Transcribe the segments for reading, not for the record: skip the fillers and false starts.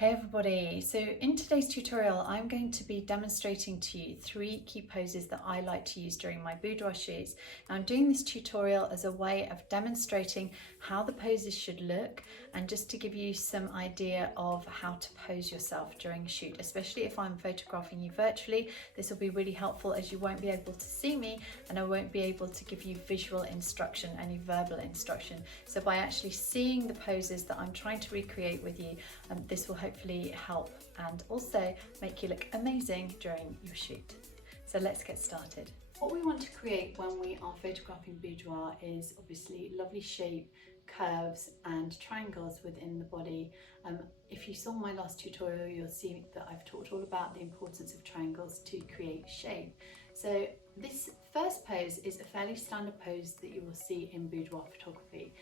Hey everybody, so in today's tutorial I'm going to be demonstrating to you 3 key poses that I like to use during my boudoir shoots. Now I'm doing this tutorial as a way of demonstrating how the poses should look and just to give you some idea of how to pose yourself during a shoot, especially if I'm photographing you virtually. This will be really helpful as you won't be able to see me and I won't be able to give you visual instruction, any verbal instruction. So by actually seeing the poses that I'm trying to recreate with you, this will hopefully help and also make you look amazing during your shoot. So let's get started. What we want to create when we are photographing boudoir is obviously lovely shape, curves and triangles within the body. If you saw my last tutorial, you'll see that I've talked all about the importance of triangles to create shape. So this first pose is a fairly standard pose that you will see in boudoir photography,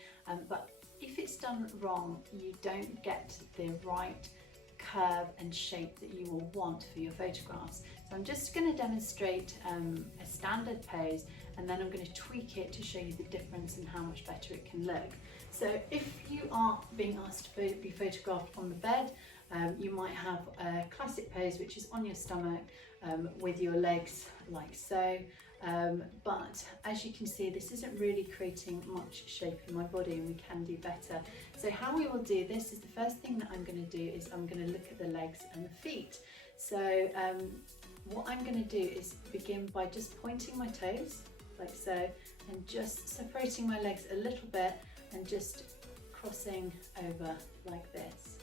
but if it's done wrong, you don't get the right curve and shape that you will want for your photographs. So I'm just going to demonstrate a standard pose and then I'm going to tweak it to show you the difference and how much better it can look. So if you are being asked to be photographed on the bed, you might have a classic pose which is on your stomach with your legs like so. But as you can see, this isn't really creating much shape in my body and we can do better. So how we will do this is the first thing that I'm going to do is I'm going to look at the legs and the feet. So what I'm going to do is begin by just pointing my toes like so and just separating my legs a little bit and just crossing over like this.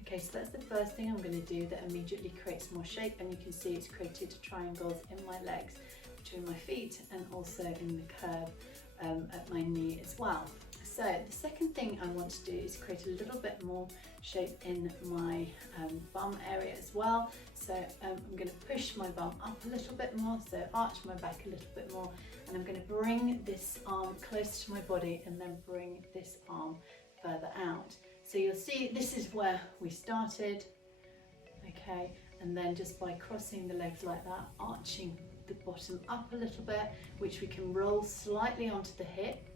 Okay, so that's the first thing I'm going to do that immediately creates more shape, and you can see it's created triangles in my legs, between my feet and also in the curve at my knee as well. So the second thing I want to do is create a little bit more shape in my bum area as well. So I'm going to push my bum up a little bit more, so arch my back a little bit more, and I'm going to bring this arm close to my body and then bring this arm further out. So you'll see this is where we started, okay, and then just by crossing the legs like that, arching the bottom up a little bit, which we can roll slightly onto the hip.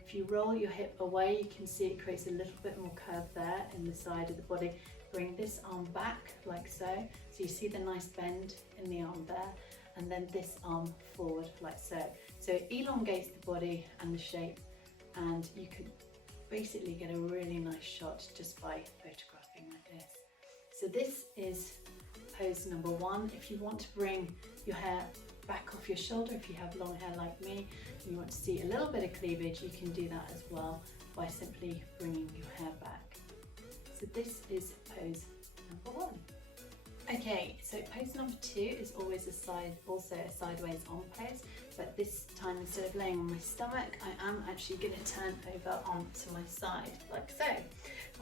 If you roll your hip away, you can see it creates a little bit more curve there in the side of the body. Bring this arm back like so. So you see the nice bend in the arm there, and then this arm forward like so. So it elongates the body and the shape, and you can basically get a really nice shot just by photographing like this. So this is pose number 1. If you want to bring your hair back off your shoulder, if you have long hair like me, and you want to see a little bit of cleavage, you can do that as well by simply bringing your hair back. So this is pose number 1. Okay, so pose number 2 is always also a sideways on pose, but this time instead of laying on my stomach, I am actually going to turn over onto my side like so.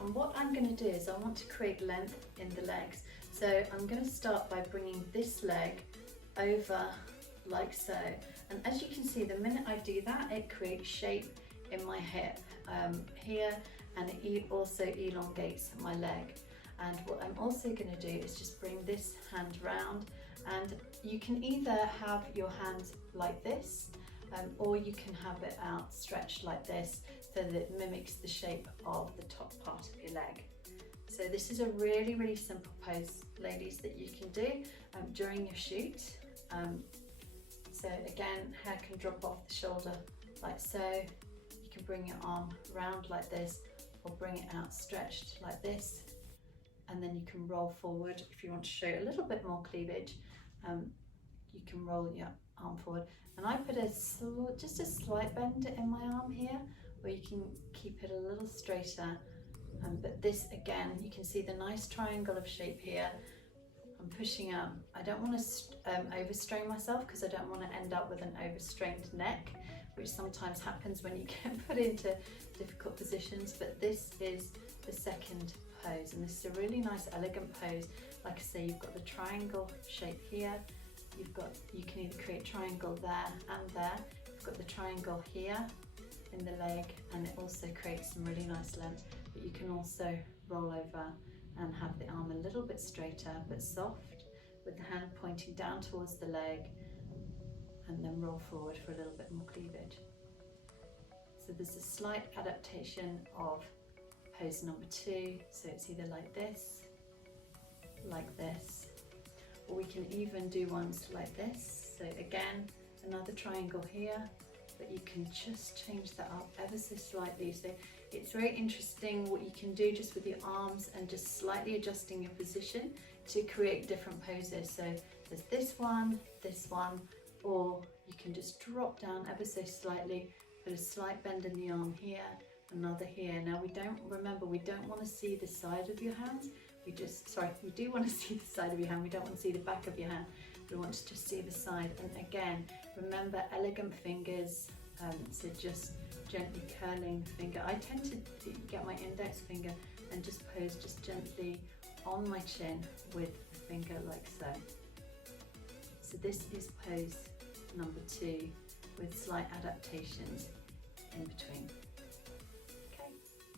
And what I'm going to do is I want to create length in the legs. So I'm going to start by bringing this leg over like so, and as you can see, the minute I do that, it creates shape in my hip here, and it also elongates my leg. And what I'm also going to do is just bring this hand round, and you can either have your hands like this or you can have it outstretched like this so that it mimics the shape of the top part of your leg. So this is a really, really simple pose, ladies, that you can do during your shoot. So again, hair can drop off the shoulder like so. You can bring your arm round like this or bring it outstretched like this. And then you can roll forward. If you want to show a little bit more cleavage, you can roll your arm forward. And I put just a slight bend in my arm here, where you can keep it a little straighter. But this again, you can see the nice triangle of shape here. I'm pushing up. I don't want to overstrain myself because I don't want to end up with an overstrained neck, which sometimes happens when you get put into difficult positions. But this is the second pose, and this is a really nice elegant pose. Like I say, you've got the triangle shape here, you can either create triangle there and there. You've got the triangle here in the leg, and it also creates some really nice length, but you can also roll over and have the arm a little bit straighter but soft, with the hand pointing down towards the leg, and then roll forward for a little bit more cleavage. So there's a slight adaptation of pose number 2, so it's either like this like this, or we can even do ones like this. So again, another triangle here, but you can just change that up ever so slightly. So it's very interesting what you can do just with your arms and just slightly adjusting your position to create different poses. So there's this one, or you can just drop down ever so slightly, put a slight bend in the arm here, another here. Now we don't want to see the side of your hand. We do want to see the side of your hand. We don't want to see the back of your hand. We want to just see the side. And again, remember, elegant fingers, so just gently curling the finger. I tend to get my index finger and just pose just gently on my chin with the finger like so. So this is pose number 2 with slight adaptations in between. Okay,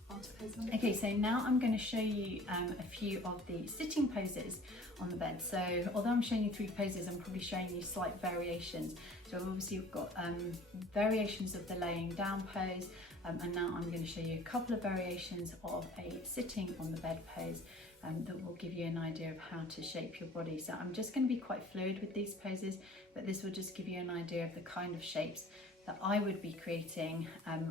on to pose number 3. Okay, so now I'm going to show you a few of the sitting poses on the bed. So although I'm showing you 3 poses, I'm probably showing you slight variations. So obviously you've got variations of the laying down pose, and now I'm going to show you a couple of variations of a sitting on the bed pose that will give you an idea of how to shape your body. So I'm just going to be quite fluid with these poses, but this will just give you an idea of the kind of shapes that I would be creating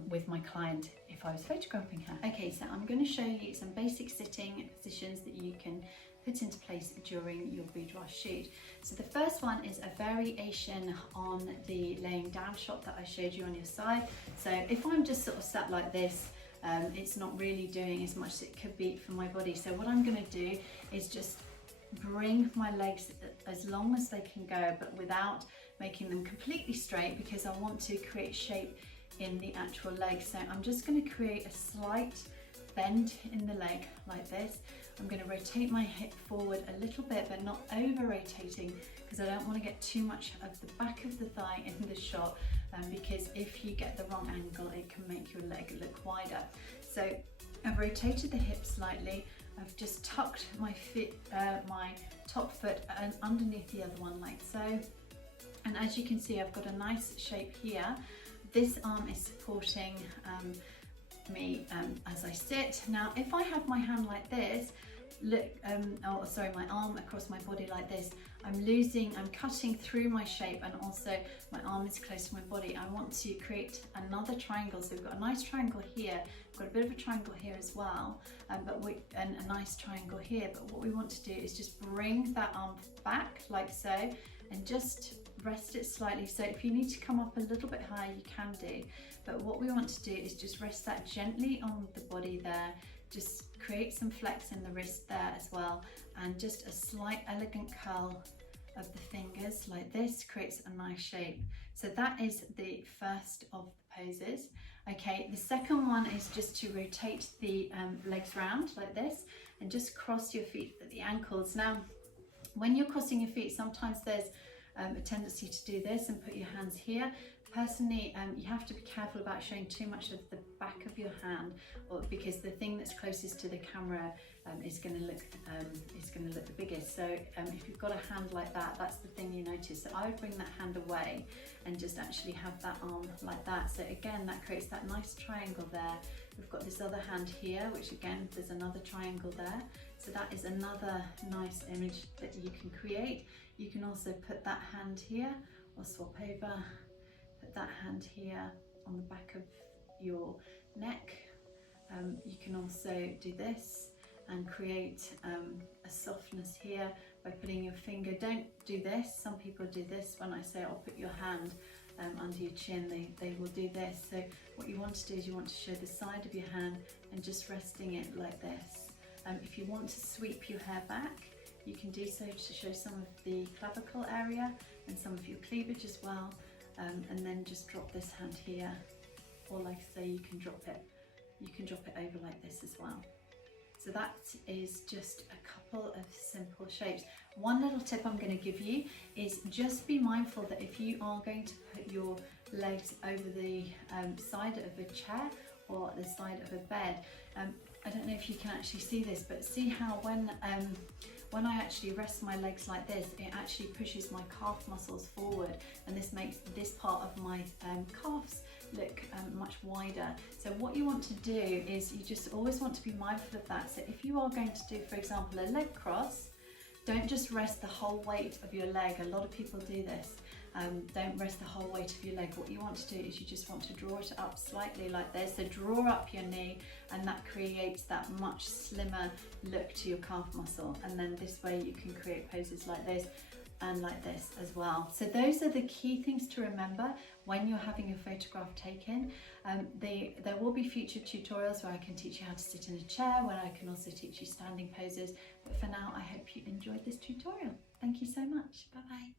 with my client if I was photographing her. Okay, so I'm going to show you some basic sitting positions that you can put into place during your boudoir shoot. So the first one is a variation on the laying down shot that I showed you on your side. So if I'm just sort of sat like this, it's not really doing as much as it could be for my body. So what I'm going to do is just bring my legs as long as they can go, but without making them completely straight, because I want to create shape in the actual leg. So I'm just going to create a slight bend in the leg like this. I'm going to rotate my hip forward a little bit, but not over rotating, because I don't want to get too much of the back of the thigh in the shot, because if you get the wrong angle, it can make your leg look wider. So I've rotated the hip slightly. I've just tucked my top foot underneath the other one like so. And as you can see, I've got a nice shape here. This arm is supporting me as I sit. Now, if I have my hand like this, my arm across my body like this, I'm cutting through my shape, and also my arm is close to my body. I want to create another triangle. So we've got a nice triangle here, we've got a bit of a triangle here as well, and a nice triangle here. But what we want to do is just bring that arm back like so, and just rest it slightly. So if you need to come up a little bit higher, you can do. But what we want to do is just rest that gently on the body there. Just create some flex in the wrist there as well, and just a slight elegant curl of the fingers like this creates a nice shape. So that is the first of the poses. Okay, the second one is just to rotate the legs round like this and just cross your feet at the ankles. Now, when you're crossing your feet, sometimes there's a tendency to do this and put your hands here. Personally, you have to be careful about showing too much of the back of your hand, because the thing that's closest to the camera is going to look the biggest. So if you've got a hand like that, that's the thing you notice. So I would bring that hand away and just actually have that arm like that. So again, that creates that nice triangle there. We've got this other hand here, which again, there's another triangle there. So that is another nice image that you can create. You can also put that hand here, or swap over. Put that hand here on the back of your neck. You can also do this and create a softness here by putting your finger. Don't do this. Some people do this. When I say I'll put your hand under your chin, they will do this. So what you want to do is you want to show the side of your hand and just resting it like this. If you want to sweep your hair back, you can do so to show some of the clavicle area and some of your cleavage as well. And then just drop this hand here, or like I say, you can drop it over like this as well. So that is just a couple of simple shapes. One little tip I'm going to give you is just be mindful that if you are going to put your legs over the side of a chair or the side of a bed, I don't know if you can actually see this, but see how when I actually rest my legs like this, it actually pushes my calf muscles forward, and this makes this part of my calves look much wider. So what you want to do is you just always want to be mindful of that. So if you are going to do, for example, a leg cross, Don't just rest the whole weight of your leg. A lot of people do this. Don't rest the whole weight of your leg. What you want to do is you just want to draw it up slightly like this. So draw up your knee, and that creates that much slimmer look to your calf muscle. And then this way you can create poses like this and like this as well. So those are the key things to remember when you're having your photograph taken. There will be future tutorials where I can teach you how to sit in a chair, where I can also teach you standing poses. But for now, I hope you enjoyed this tutorial. Thank you so much. Bye bye.